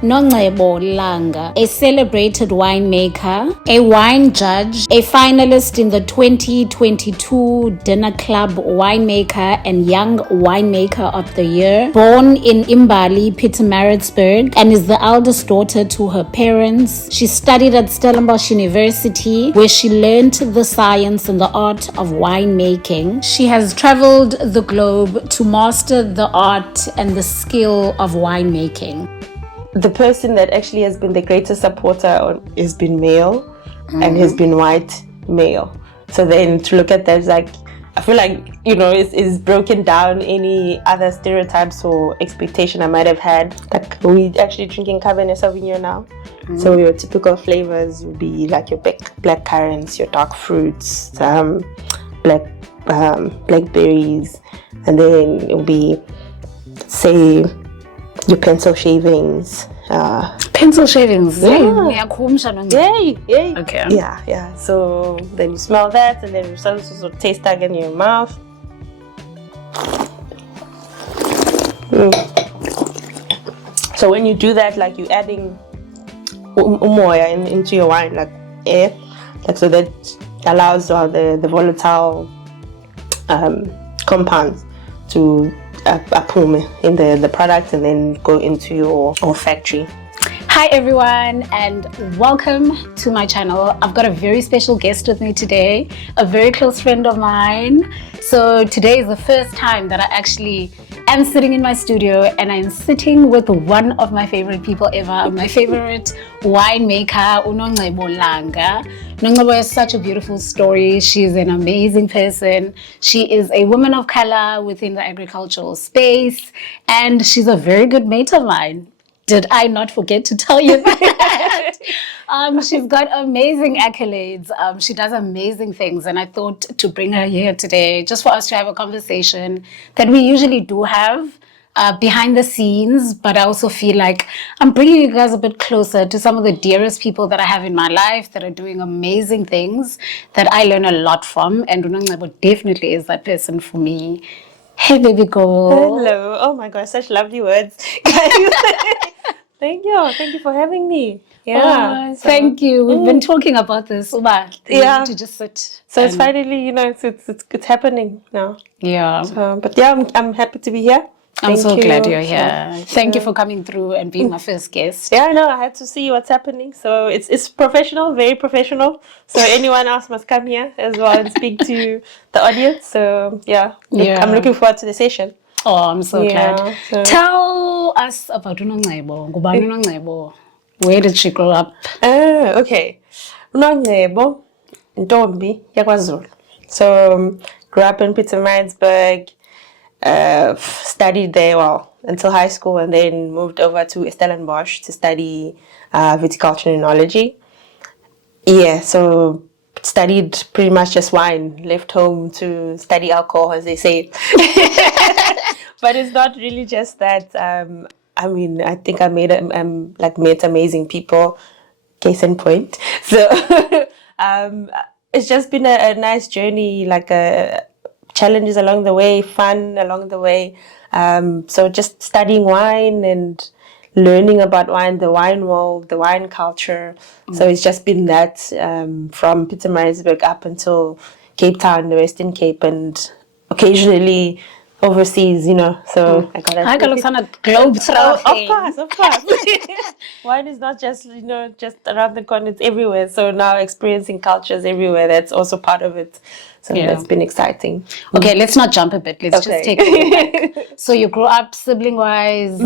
Nongcebo Langa, a celebrated winemaker, a wine judge, a finalist in the 2022 Dinner Club Winemaker and Young Winemaker of the Year, born in Imbali, Pietermaritzburg, and is the eldest daughter to her parents. She studied at Stellenbosch University, where she learned the science and the art of winemaking. She has traveled the globe to master the art and the skill of winemaking. The person that actually has been the greatest supporter has been male and has been white male. So then to look at that, like, I feel like, it's broken down any other stereotypes or expectation I might have had. Like, we actually drinking Cabernet Sauvignon now. So your typical flavors would be like your black currants, your dark fruits, blackberries, and then it will be, say, your pencil shavings. Pencil shavings? Yeah. Yay. Okay. Yeah. So then you smell that, and then you also taste that in your mouth. So when you do that, like you're adding umoya into your wine, like air, like so that allows the volatile compounds to appume in the product and then go into your olfactory. Hi everyone, and welcome to my channel. I've got a very special guest with me today, a very close friend of mine. So today is the first time that I actually am sitting in my studio, and I'm sitting with one of my favorite people ever, my favorite winemaker, Nongcebo Langa. Nongcebo has such a beautiful story. She's an amazing person. She is a woman of color within the agricultural space, and she's a very good mate of mine. Did I not forget to tell you that? She's got amazing accolades. She does amazing things, and I thought to bring her here today just for us to have a conversation that we usually do have behind the scenes, but I also feel like I'm bringing you guys a bit closer to some of the dearest people that I have in my life that are doing amazing things that I learn a lot from, and Nongcebo definitely is that person for me. Hey, baby girl. Hello. Oh my gosh, such lovely words. Thank you for having me. Yeah. Thank you. We've been talking about this. Yeah. To just sit. So it's finally, it's happening now. Yeah. But yeah, I'm happy to be here. I'm so glad you're here. Thank you for coming through and being my first guest. Yeah, no, I had to see what's happening. So it's professional, very professional. So anyone else must come here as well and speak to the audience. So yeah. I'm looking forward to the session. Oh, I'm so glad. So. Tell us about Nongcebo. Ngubani Nongcebo? Where did she grow up? Okay. Nongcebo, Ntombi, yakwaZulu. So grew up in Pietermaritzburg. Studied there until high school, and then moved over to Stellenbosch to study viticulture and enology. Yeah, so studied pretty much just wine. Left home to study alcohol, as they say. But it's not really just that. I think I met amazing people. Case in point. So it's just been a nice journey, like challenges along the way, fun along the way. So just studying wine and learning about wine, the wine world, the wine culture. So it's just been that from Pietermaritzburg up until Cape Town, the Western Cape, and occasionally overseas, So I got a globe trotting. Of course. Wine is not just just around the corner; it's everywhere. So now experiencing cultures everywhere. That's also part of it. So that's been exciting. Okay, let's not jump a bit. Let's just take it back. So you grew up sibling-wise,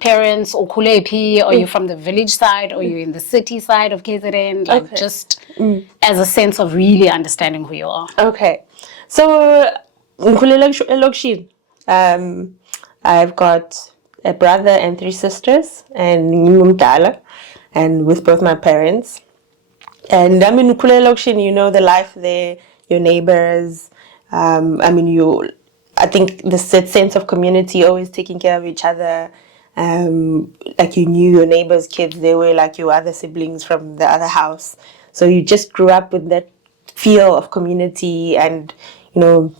parents, or kulepi, or you from the village side, or you in the city side of KZN, just as a sense of really understanding who you are. Okay, so I've got a brother and 3 sisters, and with both my parents. And I mean, the life there, your neighbors. I think the sense of community, always taking care of each other. Like you knew your neighbors' kids, they were like your other siblings from the other house. So you just grew up with that feel of community and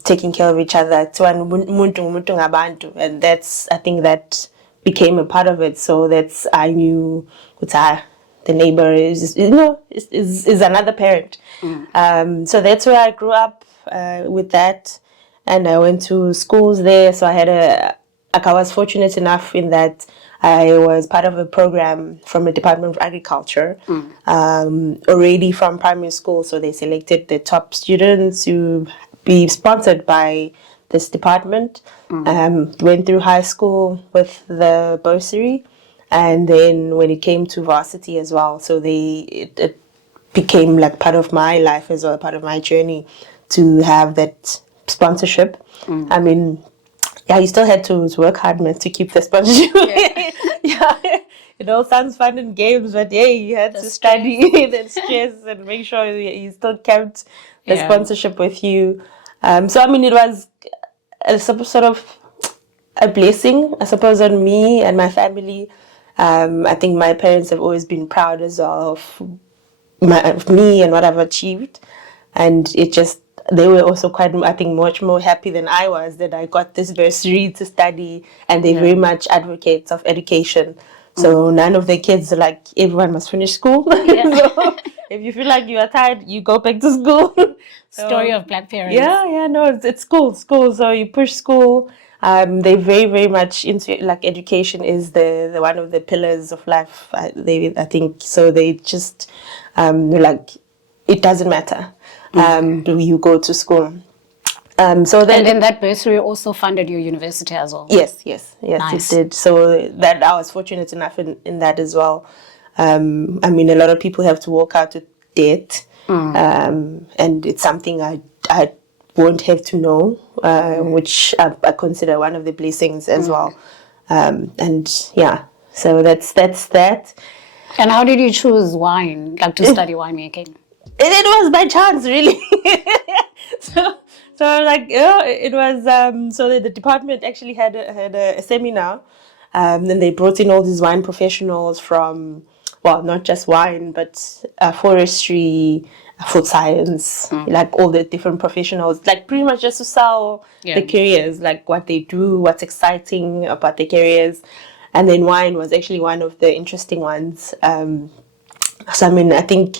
taking care of each other. And that's, I think, that became a part of it. So that's, I knew the neighbor is, is another parent. So that's where I grew up with that. And I went to schools there. So I had I was fortunate enough in that I was part of a program from the Department of Agriculture already from primary school. So they selected the top students to be sponsored by this department. Went through high school with the bursary, and then when it came to varsity as well, so it became like part of my life as well, part of my journey to have that sponsorship. I mean, yeah, you still had to work hard, man, to keep the sponsorship. Yeah. It all sounds fun in games, but yeah, you had to study the stress and make sure you still kept the sponsorship with you. So I mean, it was sort of a blessing, I suppose, on me and my family. I think my parents have always been proud as well of me and what I've achieved, and it just, they were also quite, I think, much more happy than I was that I got this bursary to study, and they're very much advocates of education. So none of the kids are like, everyone must finish school. So if you feel like you are tired, you go back to school. Story of Black parents. Yeah, no, it's school. So you push school. They very, very much into, like, education is the one of the pillars of life. I think so. They just like, it doesn't matter. You go to school. So then, and then that bursary also funded your university as well. Yes, Nice. it did. So that I was fortunate enough in that as well. I mean, a lot of people have to walk out with debt, and it's something I won't have to know, which I consider one of the blessings as well. And yeah, so that's that. And how did you choose wine, like to study winemaking? It was by chance, really. So like, it was, so the department actually had a seminar, and they brought in all these wine professionals from, well, not just wine, but forestry, food science, like all the different professionals, like pretty much just to sell the careers, like what they do, what's exciting about the careers. And then wine was actually one of the interesting ones. So I mean, I think,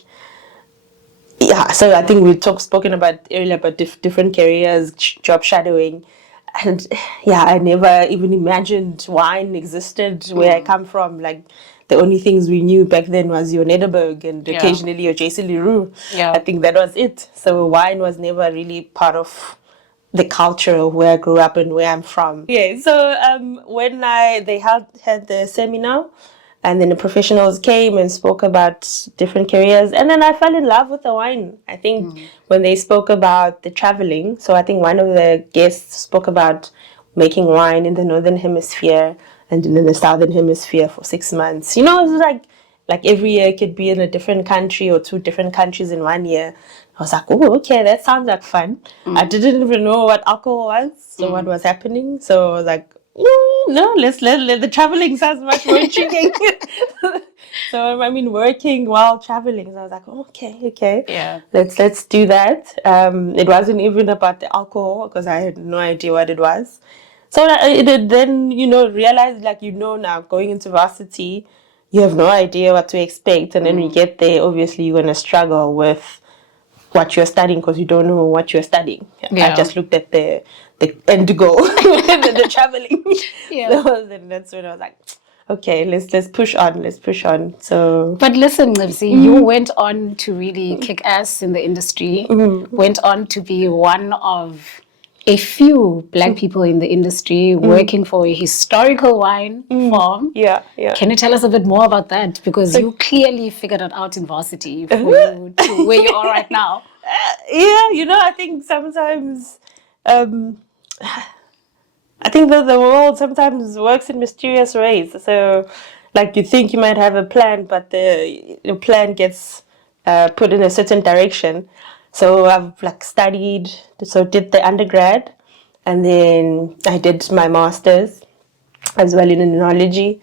yeah, so I think we spoken about earlier about different careers, job shadowing, and yeah, I never even imagined wine existed where I come from. Like, the only things we knew back then was your Nederberg and occasionally your JC Leroux. I think that was it. So wine was never really part of the culture of where I grew up and where I'm from. Yeah, so when they had the seminar, and then the professionals came and spoke about different careers. And then I fell in love with the wine. I think when they spoke about the traveling, so I think one of the guests spoke about making wine in the Northern Hemisphere and in the Southern Hemisphere for 6 months. You know, it was like every year it could be in a different country or 2 different countries in 1 year. I was like, oh, okay, that sounds like fun. I didn't even know what alcohol was, so what was happening. So I was like, no, let's let the traveling sounds much more intriguing. So I mean, working while traveling. So I was like, okay, Yeah. let's do that. It wasn't even about the alcohol because I had no idea what it was. So then realized, like, now going into varsity, you have no idea what to expect, and then when you get there, obviously you're gonna struggle with what you're studying because you don't know what you're studying. I just looked at the end goal, the traveling. And that's when I was like, okay, let's push on. So, but listen, Nipsey, you went on to really kick ass in the industry. Went on to be one of a few Black people in the industry working for a historical wine farm. Yeah. Can you tell us a bit more about that? Because you clearly figured it out in varsity for you to where you are right now. Yeah, I think sometimes, I think that the world sometimes works in mysterious ways. So, like, you think you might have a plan, but the plan gets put in a certain direction. So I've studied, so did the undergrad, and then I did my master's as well in enology,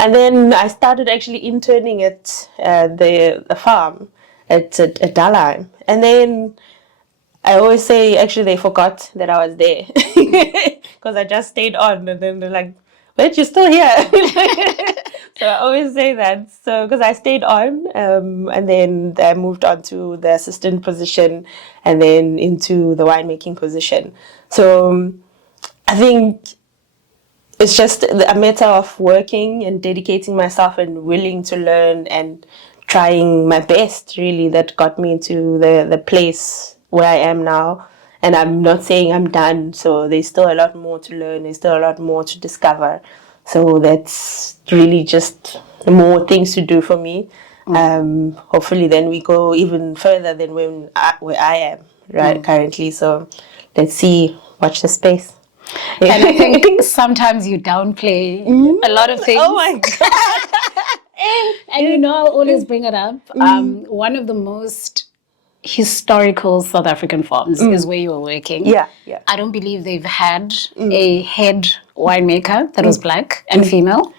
and then I started actually interning at the farm at Delheim, and then I always say actually they forgot that I was there because I just stayed on, and then they're like, but you're still here. So I always say that. So because I stayed on, and then I moved on to the assistant position, and then into the winemaking position. So I think it's just a matter of working and dedicating myself and willing to learn and trying my best, really, that got me to the place where I am now. And I'm not saying I'm done, so there's still a lot more to learn, there's still a lot more to discover. So that's really just more things to do for me. Hopefully then we go even further than where I am right currently. So let's see, watch the space. And I think sometimes you downplay a lot of things. Oh my God. And you know, I'll always bring it up. One of the most historical South African farms is where you were working. Yeah. I don't believe they've had a head winemaker that was black and female.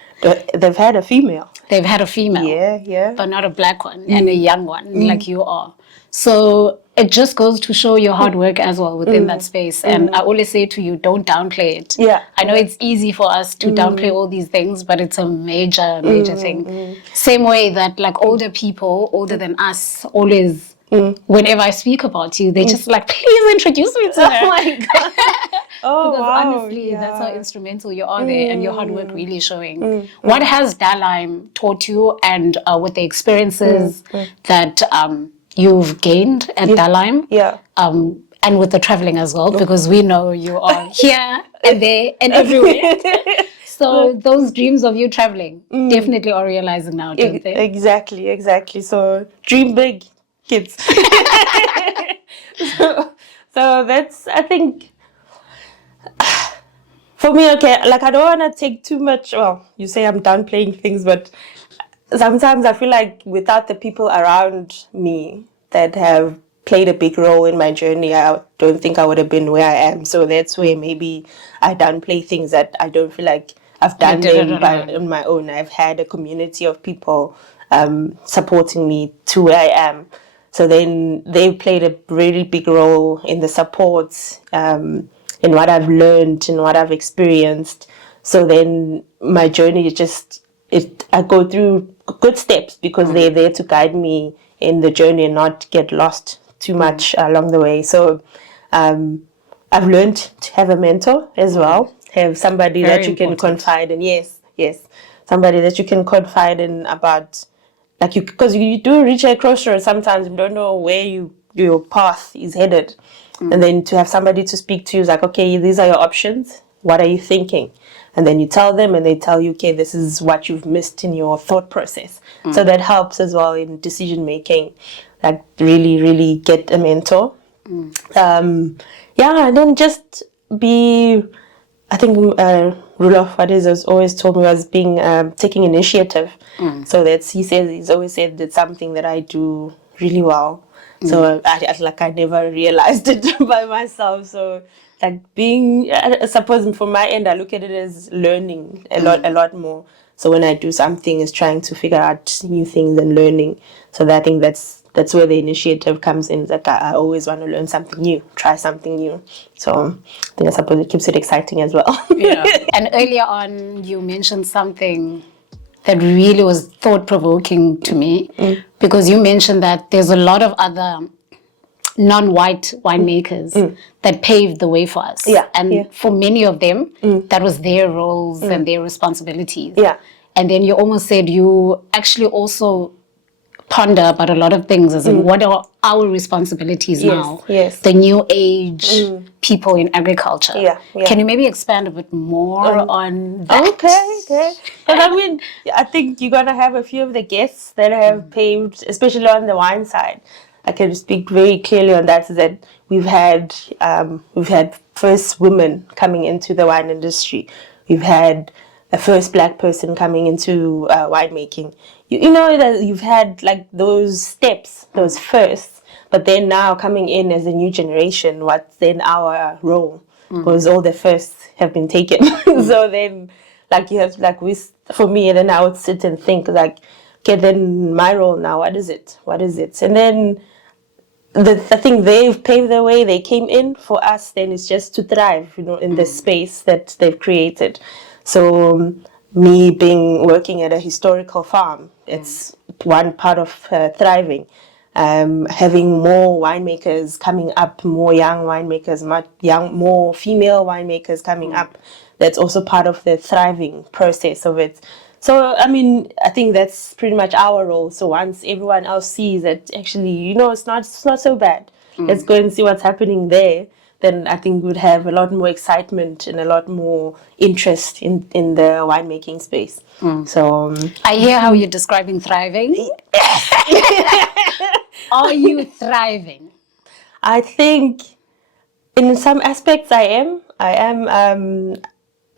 They've had a female. They've had a female. Yeah. But not a black one and a young one like you are. So it just goes to show your hard work as well within that space. And I always say to you, don't downplay it. Yeah. I know it's easy for us to downplay all these things, but it's a major thing. Same way that like older people, older than us, always, whenever I speak about you, they just like, please introduce me to her. Oh my God. Oh, Because wow. honestly, that's how instrumental you are there and your hard work really showing. What has Delheim taught you and with the experiences that you've gained at Delheim? Yeah. And with the traveling as well, because we know you are here and there and everywhere. So those dreams of you traveling definitely are realizing now, don't they? Exactly. So dream big, kids. so that's, I think, for me, okay, like I don't want to take too much, well, you say I'm downplaying things, but sometimes I feel like without the people around me that have played a big role in my journey, I don't think I would have been where I am. So that's where maybe I downplay things that I don't feel like I've done them on my own. I've had a community of people supporting me to where I am. So then they've played a really big role in the support, in what I've learned, in what I've experienced. So then my journey is just, I go through good steps because they're there to guide me in the journey and not get lost too much along the way. So I've learned to have a mentor as well, have somebody that you can confide in. Yes, somebody that you can confide in about, like you, because you do reach a crossroads sometimes, you don't know where your path is headed. And then to have somebody to speak to you is like, okay, these are your options. What are you thinking? And then you tell them and they tell you, okay, this is what you've missed in your thought process. So that helps as well in decision making. Like really get a mentor. And then just be, I think Rudolph has always told me was being taking initiative. So he's always said that's something that I do really well. So I never realized it by myself. So like being, I suppose from my end, I look at it as learning a lot more. So when I do something, is trying to figure out new things and learning. So that I think that's where the initiative comes in. Like I always want to learn something new, try something new. So I think I suppose it keeps it exciting as well. Yeah. And earlier on, you mentioned something that really was thought-provoking to me, because you mentioned that there's a lot of other non-white winemakers that paved the way for us. And for many of them, that was their roles and their responsibilities. And then you almost said you actually also ponder about a lot of things, as in what are our responsibilities now? The new age people in agriculture. Can you maybe expand a bit more on that? Okay. Because I mean, I think you're gonna have a few of the guests that have paved, especially on the wine side. I can speak very clearly on that. Is that we've had first women coming into the wine industry. We've had a first black person coming into winemaking. You know that you've had like those steps, those firsts, but then now coming in as a new generation, what's then our role? Because all the firsts have been taken. So then, like you have, like for me, and then I would sit and think like, okay, then my role now, what is it? And then I think they've paved the way. They came in for us. Then it's just to thrive, in the space that they've created. So me working at a historical farm, it's one part of thriving. Having more winemakers coming up, more young winemakers, more female winemakers coming up. That's also part of the thriving process of it. So, I mean, I think that's pretty much our role. So once everyone else sees that actually, it's not so bad. Let's go and see what's happening there. Then I think we'd have a lot more excitement and a lot more interest in the winemaking space. So I hear how you're describing thriving. Are you thriving? I think in some aspects I am.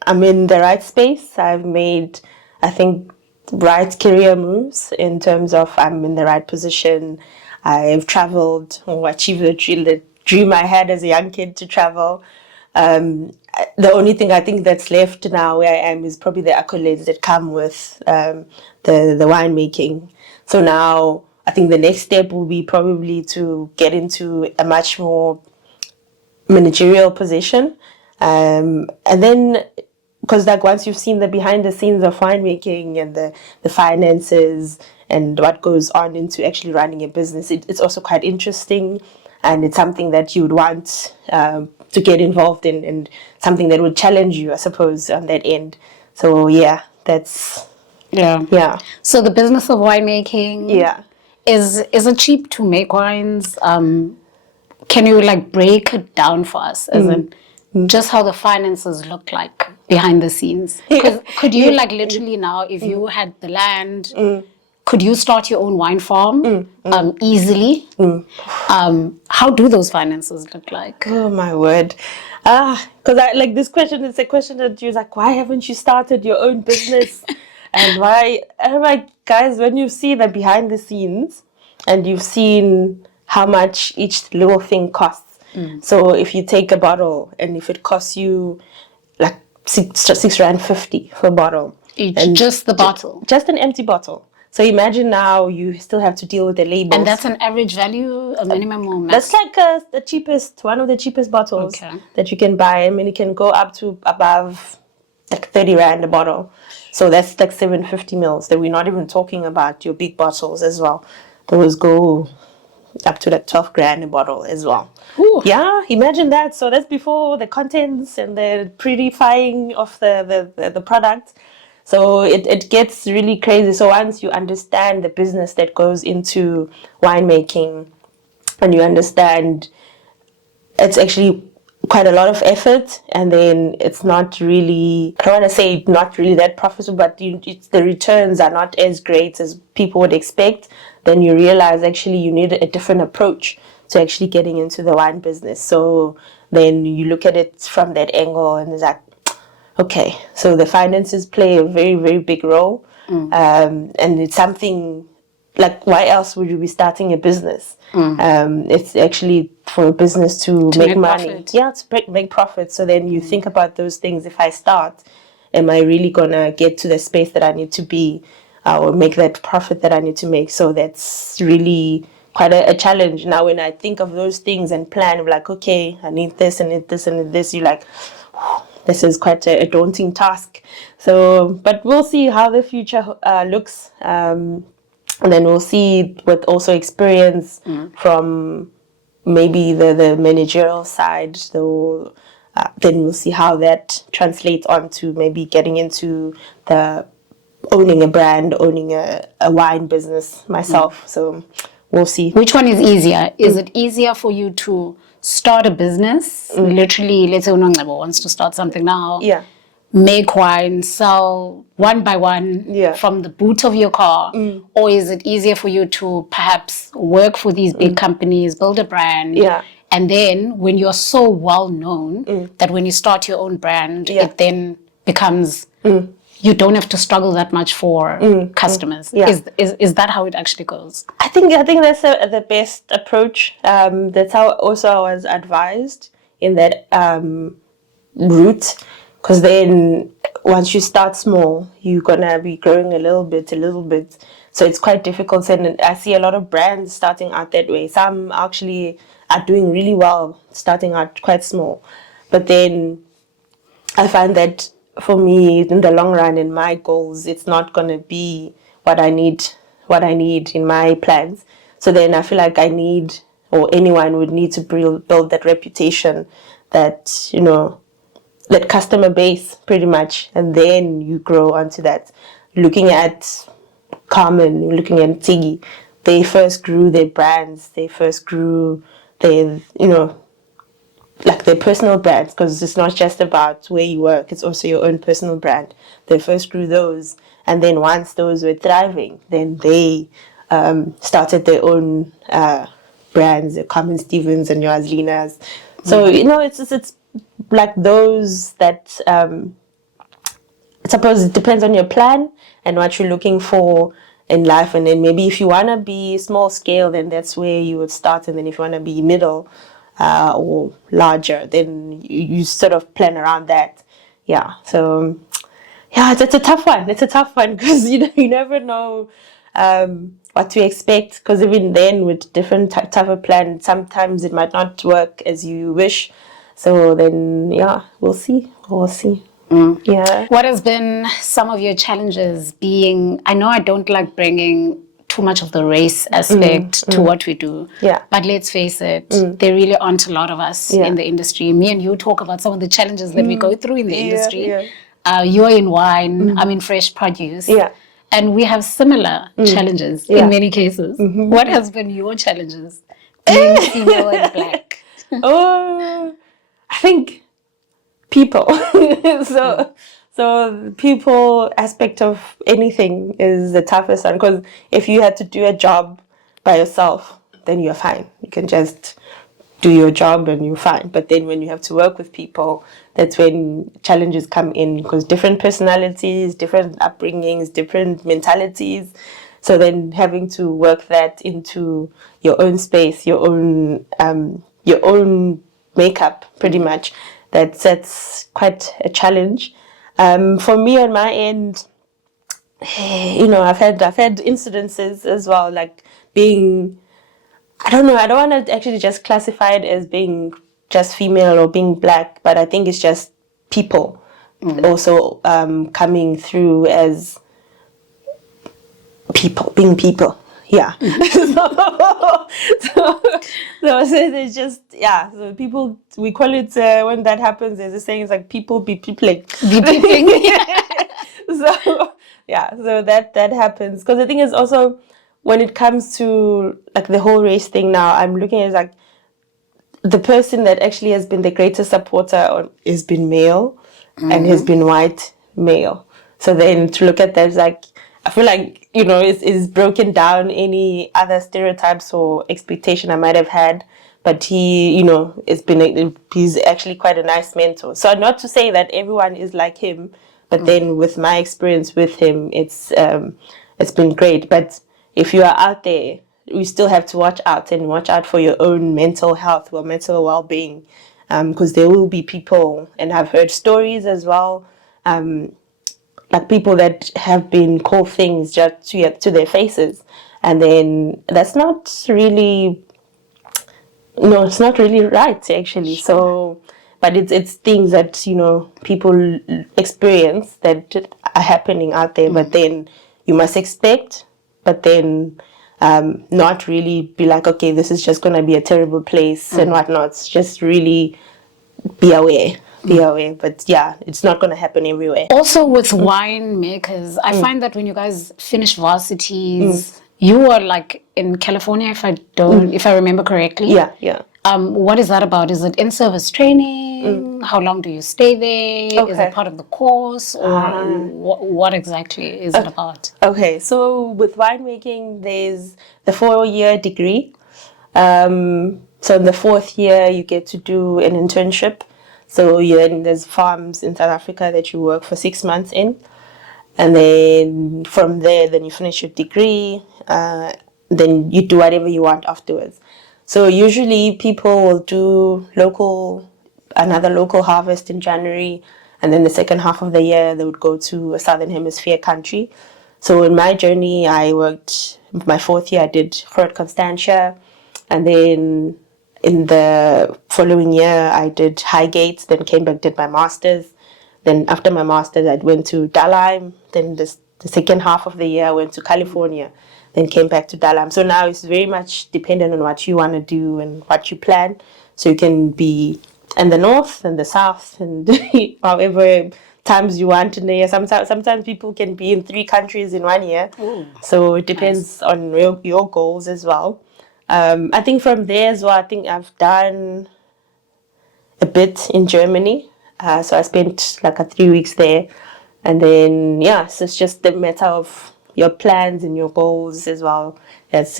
I'm in the right space. I've made, I think, right career moves in terms of I'm in the right position. I've traveled or achieved the dream I had as a young kid to travel. The only thing I think that's left now where I am is probably the accolades that come with the winemaking. So now I think the next step will be probably to get into a much more managerial position. And then, because like once you've seen the behind the scenes of winemaking and the finances and what goes on into actually running a business, it's also quite interesting, and it's something that you would want to get involved in, and something that would challenge you, I suppose, on that end. So yeah, that's yeah. So the business of winemaking, is it cheap to make wines? Can you like break it down for us, as in just how the finances look like behind the scenes? Could you like literally now, if you had the land, could you start your own wine farm easily? How do those finances look like? Oh my word. Because I like this question, it's a question that you're like, why haven't you started your own business? And why? I'm like, guys, when you see the behind the scenes and you've seen how much each little thing costs. So if you take a bottle and if it costs you like R6.50 for a bottle. And just the bottle? Just an empty bottle. So imagine now you still have to deal with the labels. And that's an average value, a minimum or max? That's like one of the cheapest bottles that you can buy. I mean, it can go up to above like 30 Rand a bottle. So that's like 750 mils. That we're not even talking about your big bottles as well. Those go up to like 12 grand a bottle as well. Ooh. Yeah, imagine that. So that's before the contents and the purifying of the product. So it gets really crazy. So once you understand the business that goes into winemaking, and you understand it's actually quite a lot of effort, and then it's not really, I don't want to say not really that profitable, but the returns are not as great as people would expect, then you realize actually you need a different approach to actually getting into the wine business. So then you look at it from that angle and it's like, okay, so the finances play a very, very big role. And it's something like, why else would you be starting a business? It's actually for a business to make money. Profit. Yeah, to make profit. So then you think about those things. If I start, am I really going to get to the space that I need to be or make that profit that I need to make? So that's really quite a challenge. Now, when I think of those things and plan, I'm like, okay, I need this and need this and need this, you're like, this is quite a daunting task. So, but we'll see how the future looks. And then we'll see with also experience from maybe the managerial side. So then we'll see how that translates onto maybe getting into the owning a brand, owning a wine business myself. So we'll see. Which one is easier? Is it easier for you to start a business? Literally, let's say Nongcebo wants to start something now. Yeah. Make wine, sell one by one from the boot of your car? Or is it easier for you to perhaps work for these big companies, build a brand, and then when you're so well known that when you start your own brand, it then becomes you don't have to struggle that much for customers? Is that how it actually goes? I think that's the best approach. That's how also I was advised in that route. Because then once you start small, you're going to be growing a little bit. So it's quite difficult. And I see a lot of brands starting out that way. Some actually are doing really well, starting out quite small. But then I find that for me, in the long run, in my goals, it's not going to be what I need in my plans. So then I feel like I need, or anyone would need to build that reputation, that, that customer base pretty much, and then you grow onto that. Looking at Carmen, looking at Tiggy, they first grew their brands, they first grew their, like their personal brands, because it's not just about where you work, it's also your own personal brand. They first grew those, and then once those were thriving, then they started their own brands, the Carmen Stevens and your Aslinas. So, it's like those that, I suppose it depends on your plan and what you're looking for in life. And then maybe if you want to be small scale, then that's where you would start. And then if you want to be middle or larger, then you sort of plan around that. Yeah. So, yeah, it's a tough one. It's a tough one because you never know what to expect. Because even then, with different type of plan, sometimes it might not work as you wish. So then, yeah, we'll see. We'll see. Yeah. What has been some of your challenges being, I know I don't like bringing too much of the race aspect to what we do. Yeah. But let's face it, there really aren't a lot of us in the industry. Me and you talk about some of the challenges that we go through in the industry. Yeah. You're in wine, I'm in fresh produce. Yeah. And we have similar challenges in many cases. What has been your challenges being female and black? Oh, I think people. So people aspect of anything is the toughest one, because if you had to do a job by yourself, then you're fine. You can just do your job and you're fine. But then when you have to work with people, that's when challenges come in, because different personalities, different upbringings, different mentalities. So then having to work that into your own space, your own makeup, pretty much. That's quite a challenge. For me on my end, I've had incidences as well, like being, I don't know, I don't want to actually just classify it as being just female or being black, but I think it's just people also coming through as people, being people. Yeah. so it's just, so people, we call it, when that happens, there's a saying, it's like people be peopling. Be peopling. So that happens. Because the thing is also, when it comes to like the whole race thing now, I'm looking at like the person that actually has been the greatest supporter has been male and has been white male. So then to look at that is like, I feel like, it's broken down any other stereotypes or expectation I might have had. But he, he's actually quite a nice mentor. So not to say that everyone is like him, but then with my experience with him, it's been great. But if you are out there, you still have to watch out for your own mental health or mental well-being, because there will be people, and I've heard stories as well, like people that have been called things just to their faces, and then that's not really, it's not really right actually. So, but it's things that people experience that are happening out there, but then you must expect, but then not really be like, okay, this is just gonna be a terrible place and whatnot. Just really be aware. But yeah, it's not going to happen everywhere. Also with winemakers, I find that when you guys finish varsities, you were like in California, if I remember correctly. Yeah. What is that about? Is it in-service training? How long do you stay there? Okay. Is it part of the course? Or what exactly is it about? Okay, so with winemaking, there's the 4-year degree. So in the 4th year, you get to do an internship. So then there's farms in South Africa that you work for 6 months in. And then from there, then you finish your degree. Then you do whatever you want afterwards. So usually people will do another local harvest in January. And then the second half of the year, they would go to a Southern Hemisphere country. So in my journey, I worked, my 4th year, I did Groot Constantia. And then in the following year, I did Highgate, then came back, did my master's. Then after my master's, I went to Delheim. Then the second half of the year, I went to California. Then came back to Delheim. So now it's very much dependent on what you want to do and what you plan. So you can be in the north and the south and however times you want in the year. Sometimes people can be in 3 countries in 1 year. Ooh, so it depends on your goals as well. I think from there as well, I think I've done a bit in Germany. So I spent like 3 weeks there. And then, yeah, so it's just the matter of your plans and your goals as well. It's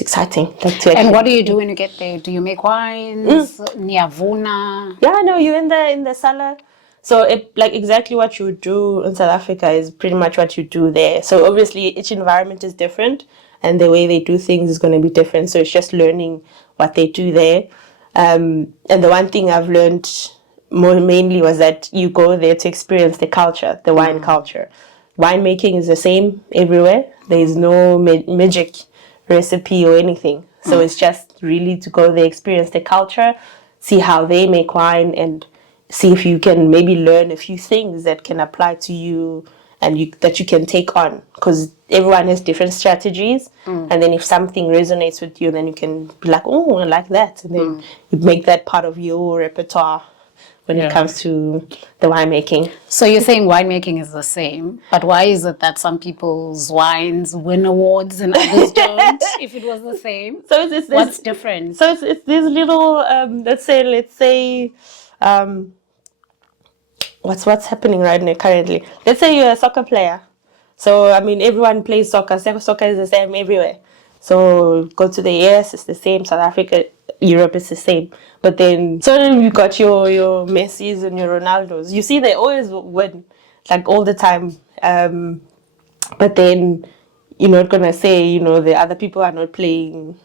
exciting. And what do you do when you get there? Do you make wines? Niavuna? Yeah, no, you're in the cellar. So like exactly what you would do in South Africa is pretty much what you do there. So obviously each environment is different and the way they do things is going to be different. So it's just learning what they do there. And the one thing I've learned mainly was that you go there to experience the culture, the wine culture. Winemaking is the same everywhere. There is no magic recipe or anything. So it's just really to go there, experience the culture, see how they make wine, and see if you can maybe learn a few things that can apply to you and that you can take on, because everyone has different strategies. And then if something resonates with you, then you can be like, oh, I like that, and then you make that part of your repertoire when it comes to the winemaking. So you're saying winemaking is the same, but why is it that some people's wines win awards and others don't? If it was the same, So what's different? So it's these little let's say what's happening right now currently. Let's say you're a soccer player. So I mean everyone plays soccer. Soccer is the same everywhere. So go to the US, it's the same. South Africa, Europe is the same. But then you got your Messis and your Ronaldos. You see, they always win, like all the time. But then you're not gonna say, the other people are not playing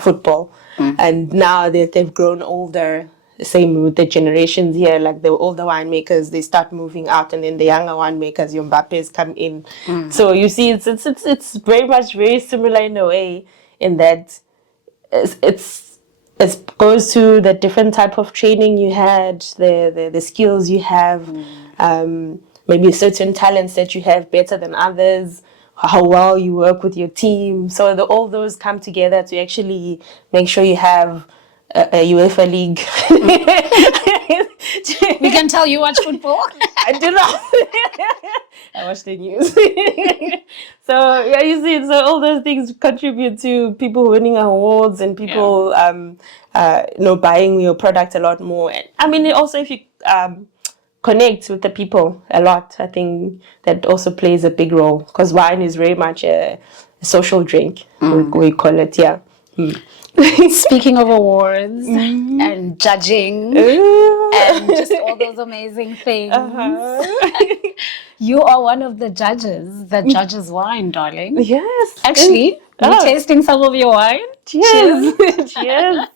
football, and now that they've grown older. Same with the generations here, like the older winemakers, they start moving out, and then the younger winemakers, your Mbappes, come in. So you see, it's very much very similar in a way, in that it goes to the different type of training you had, the skills you have, maybe certain talents that you have better than others, how well you work with your team. So all those come together to actually make sure you have a UEFA league. We can tell you watch football. I do not. I watch the news. So yeah, you see, so all those things contribute to people winning awards and people, buying your product a lot more. And I mean, also if you connect with the people a lot, I think that also plays a big role, because wine is very much a social drink. We call it, yeah. Speaking of awards and judging and just all those amazing things, you are one of the judges that judges wine, darling. Yes. Actually, we're tasting some of your wine. Cheers. Cheers.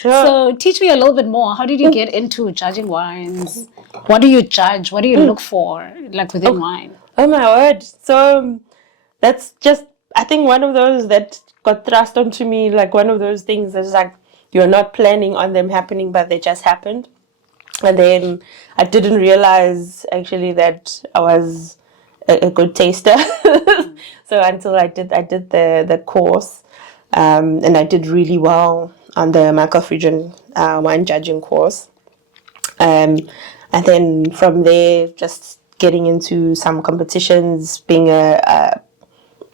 So teach me a little bit more. How did you get into judging wines? What do you judge? What do you look for, like within wine? Oh my word. So that's just, I think, one of those that got thrust onto me, like one of those things that's like you're not planning on them happening, but they just happened. And then I didn't realize actually that I was a good taster. So until I did the course, and I did really well on the Microfusion wine judging course. And then from there, just getting into some competitions, being an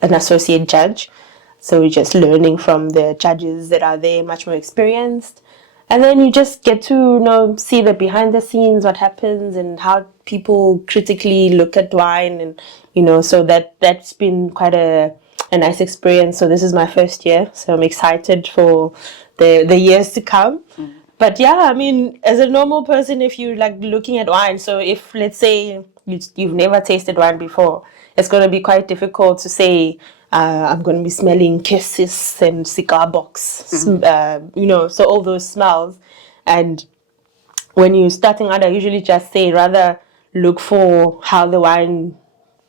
associate judge. So we're just learning from the judges that are there, much more experienced. And then you just get to see the behind the scenes, what happens and how people critically look at wine. And, so that's been quite a nice experience. So this is my first year. So I'm excited for the years to come. But yeah, I mean, as a normal person, if you're like looking at wine, so if let's say you've never tasted wine before, it's going to be quite difficult to say, I'm going to be smelling cassis and cigar box, so all those smells. And when you're starting out, I usually just say rather look for how the wine,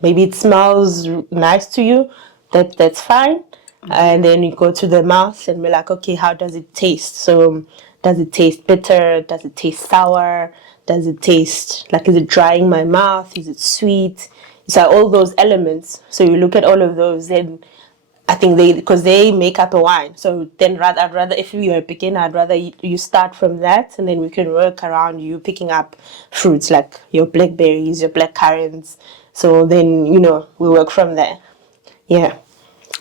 maybe it smells nice to you, that's fine. And then you go to the mouth and be like, okay, how does it taste? So does it taste bitter? Does it taste sour? does it taste? Like, is it drying my mouth? Is it sweet? So all those elements. So you look at all of those, then I think because they make up a wine. So then I'd rather, if you're a beginner, I'd rather you start from that, and then we can work around you picking up fruits like your blackberries, your black currants. So then, we work from there. Yeah.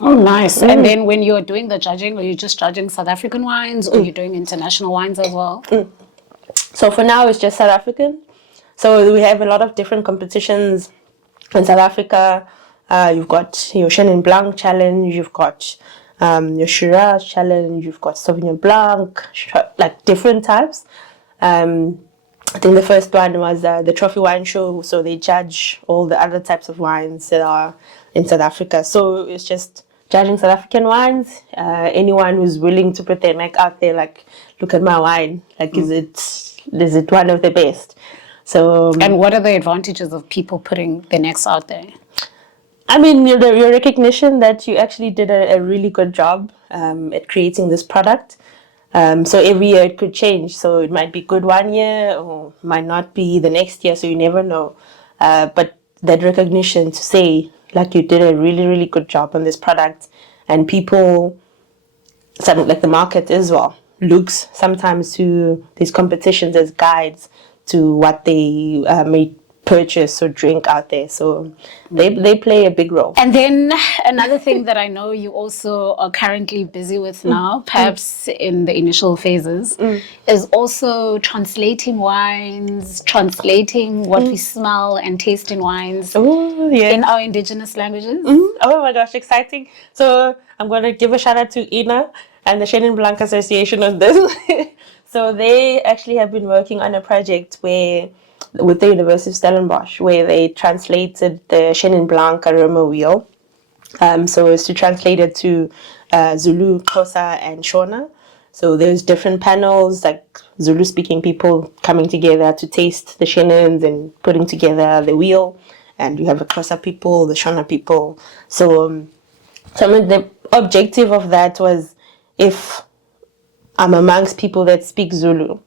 Oh, nice. And then when you're doing the judging, are you just judging South African wines, or you're doing international wines as well? So for now, it's just South African. So we have a lot of different competitions in South Africa. You've got your Chenin Blanc challenge, you've got your Shiraz challenge, you've got Sauvignon Blanc, like different types. I think the first one was the Trophy Wine Show, so they judge all the other types of wines that are in South Africa. So it's just judging South African wines. Anyone who's willing to put their neck out there, like, look at my wine, like, is it one of the best? So and what are the advantages of people putting their necks out there? I mean, your recognition that you actually did a really good job at creating this product. So every year it could change. So it might be good one year or might not be the next year. So you never know. But that recognition to say, like, you did a really, really good job on this product, and people, something like the market as well, looks sometimes to these competitions as guides to what they may purchase or drink out there. So they play a big role. And then another thing that I know you also are currently busy with now, perhaps in the initial phases, is also translating wines, translating what we smell and taste in wines in our indigenous languages. Oh my gosh, exciting. So I'm going to give a shout out to Ina and the Chenin Blanc Association on this. So they actually have been working on a project with the University of Stellenbosch, where they translated the Chenin Blanc aroma wheel. So it's to translate it to Zulu, Xhosa, and Shona. So there's different panels, like Zulu-speaking people coming together to taste the Chenins and putting together the wheel. And you have the Xhosa people, the Shona people. So the objective of that was, if I'm amongst people that speak Zulu,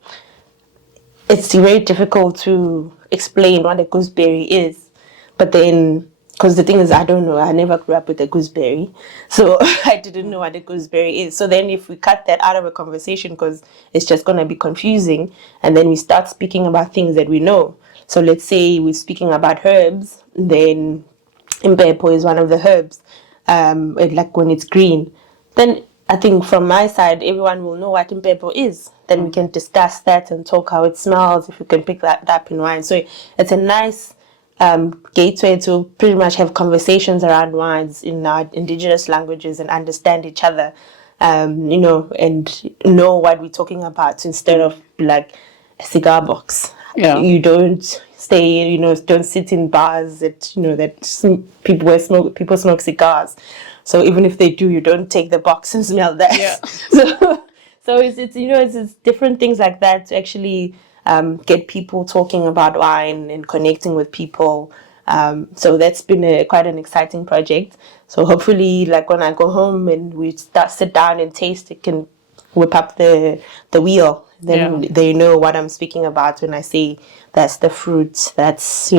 it's very difficult to explain what a gooseberry is. But then, because the thing is, I don't know, I never grew up with a gooseberry, so I didn't know what a gooseberry is. So then if we cut that out of a conversation, because it's just going to be confusing, and then we start speaking about things that we know. So let's say we're speaking about herbs, then impepo is one of the herbs, like when it's green. Then I think from my side, everyone will know what impepo is. Then we can discuss that and talk how it smells, if we can pick that up in wine. So it's a nice gateway to pretty much have conversations around wines in our indigenous languages and understand each other, and know what we're talking about, instead of like a cigar box. Yeah. You don't stay, don't sit in bars that people smoke cigars. So even if they do, you don't take the box and smell that. Yeah. So it's different things like that to actually get people talking about wine and connecting with people. So that's been quite an exciting project. So hopefully, like, when I go home and we sit down and taste, it can whip up the wheel. Then they know what I'm speaking about when I say that's the fruit. That's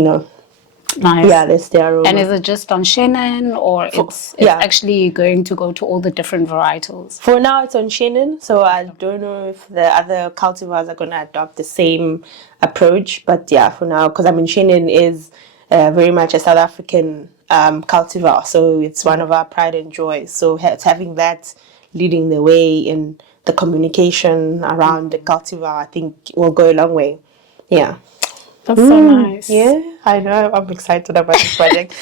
Nice. Yeah, that's the aroma. And is it just on Chenin, or it's actually going to go to all the different varietals? For now, it's on Chenin, so I don't know if the other cultivars are going to adopt the same approach. But yeah, for now, because Chenin is very much a South African cultivar, so it's one of our pride and joy. So it's having that leading the way in the communication around the cultivar, I think, will go a long way. Yeah. That's so nice. Yeah, I know. I'm excited about this project.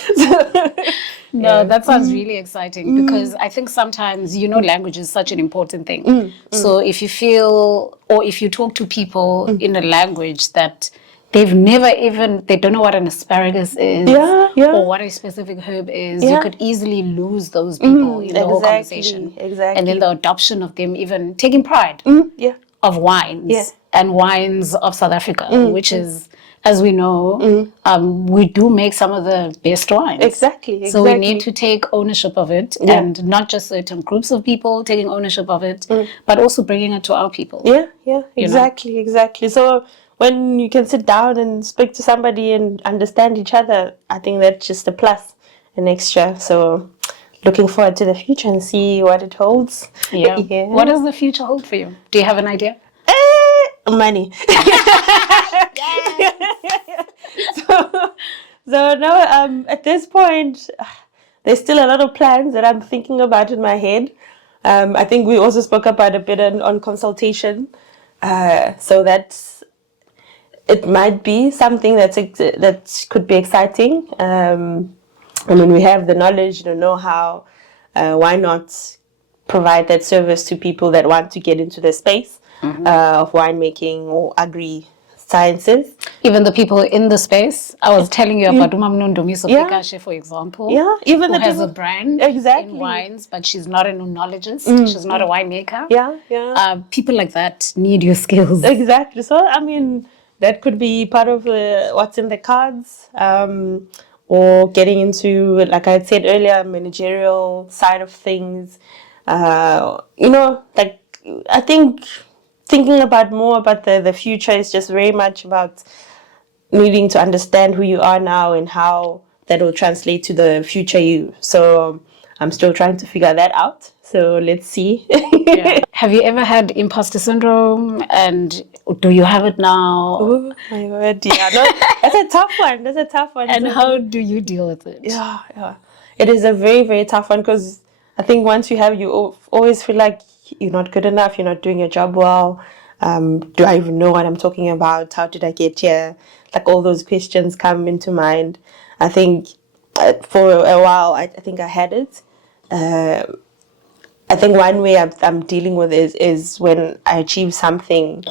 No, that sounds really exciting, because I think sometimes, language is such an important thing. So if you feel, or if you talk to people in a language that they've never they don't know what an asparagus is, or what a specific herb is, you could easily lose those people in the whole conversation. Exactly. And then the adoption of them even taking pride of wines and wines of South Africa, which is, as we know, we do make some of the best wines. Exactly. So we need to take ownership of it, and not just certain groups of people taking ownership of it, but also bringing it to our people. Yeah, exactly. So when you can sit down and speak to somebody and understand each other, I think that's just a plus, an extra. So looking forward to the future and see what it holds. Yeah. What does the future hold for you? Do you have an idea? Money. so, so no, at this point, there's still a lot of plans that I'm thinking about in my head. I think we also spoke about a bit on consultation. So that's, it might be something that could be exciting. I mean, we have the knowledge, the know-how. Why not provide that service to people that want to get into the space of winemaking or agri-sciences? Even the people in the space. I was telling you about Umam Nondomiso Pikashe, for example. Yeah, even who the has people, a brand exactly, in wines, but she's not an oenologist. She's not a winemaker. Yeah. People like that need your skills. Exactly. So, I mean, that could be part of what's in the cards. Or getting into, like I said earlier, managerial side of things. Like, I think thinking about more about the future is just very much about needing to understand who you are now and how that will translate to the future you. So I'm still trying to figure that out. So let's see. Yeah. Have you ever had imposter syndrome, and do you have it now? Oh my word, yeah. No, that's a tough one. That's a tough one. And how do you deal with it? Yeah. It is a very, very tough one because I think once you have, you always feel like you're not good enough, you're not doing your job well. Do I even know what I'm talking about? How did I get here? Like all those questions come into mind. I think for a while, I think I had it. I think one way I'm dealing with is when I achieve something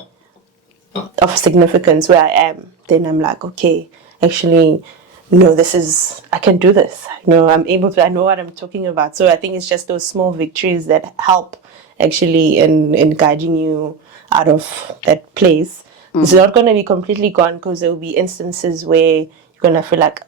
of significance where I am, then I'm like, okay, actually, I can do this. I'm able to, I know what I'm talking about. So I think it's just those small victories that help actually in guiding you out of that place. It's not going to be completely gone because there will be instances where you're going to feel like,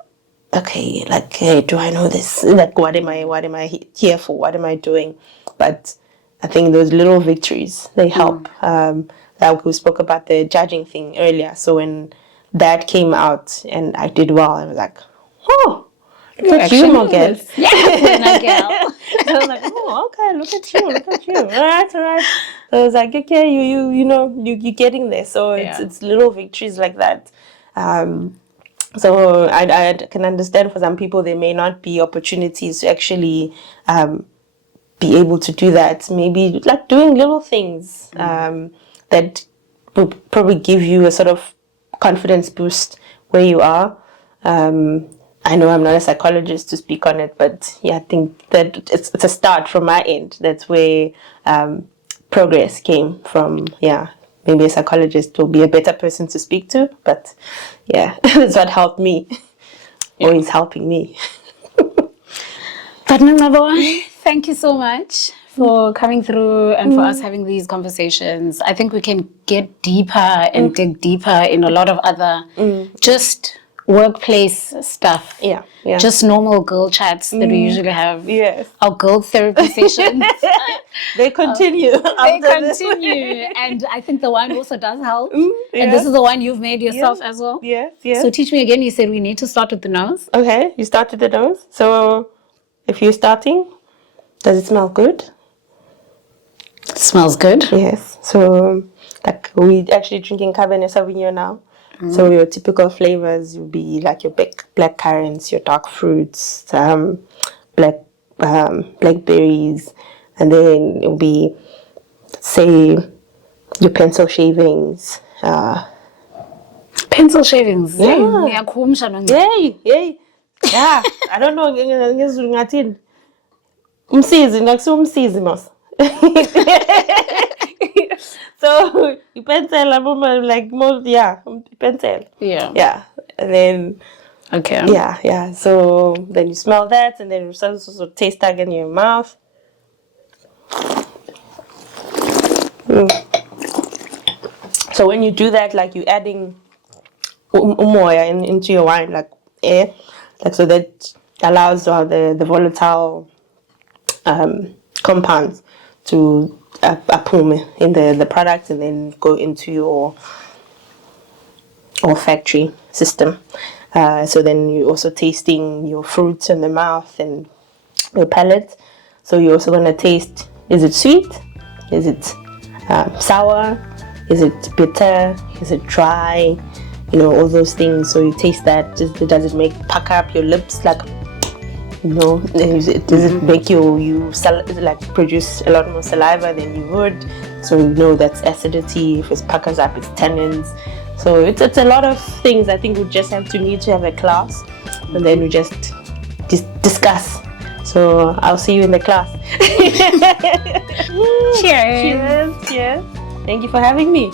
okay, like, hey, do I know this? Like, what am I here for? What am I doing? But I think those little victories, they help. Like we spoke about the judging thing earlier. So when that came out and I did well, I was like, oh, look at you, Morgan. Yes, girl. So I was like, oh, okay, look at you. All right. So I was like, okay, you're getting there. So it's little victories like that. So I can understand for some people there may not be opportunities to actually be able to do that. Maybe like doing little things that will probably give you a sort of confidence boost where you are. I know I'm not a psychologist to speak on it, but yeah, I think that it's a start from my end. That's where progress came from. Yeah, maybe a psychologist will be a better person to speak to, but yeah, that's what helped me, or is helping me. But Nongcebo, thank you so much for coming through and for us having these conversations. I think we can get deeper and dig deeper in a lot of other just workplace stuff. Yeah. Just normal girl chats that we usually have. Yes. Our girl therapy sessions. They continue. They continue. And I think the wine also does help. And this is the wine you've made yourself as well. Yes. So teach me again. You said we need to start with the nose. Okay, you start with the nose. So if you're starting, does it smell good? It smells good. Yes. So like we actually drinking Cabernet Sauvignon now. So your typical flavors will be like your black currants, your dark fruits, blackberries, and then it'll be, say, your pencil shavings. Pencil shavings. Yeah. Yay. Yeah. I don't know. Umsizi mos. So you pencil, like most, pencil. Yeah. And then okay. Yeah. So then you smell that, and then you also taste that in your mouth. So when you do that, like you're adding umoya into your wine, like air, like so that allows the volatile compounds to appume in the product and then go into your olfactory system. So then you're also tasting your fruits in the mouth and your palate. So you're also going to taste, is it sweet? Is it sour? Is it bitter? Is it dry? All those things. So you taste that. Does it make pucker up your lips? Like, does it make you like produce a lot more saliva than you would? So that's acidity. If it puckers up, it's tannins. So it's a lot of things. I think we just need to have a class, and then we just discuss. So I'll see you in the class. Cheers. Cheers. Thank you for having me.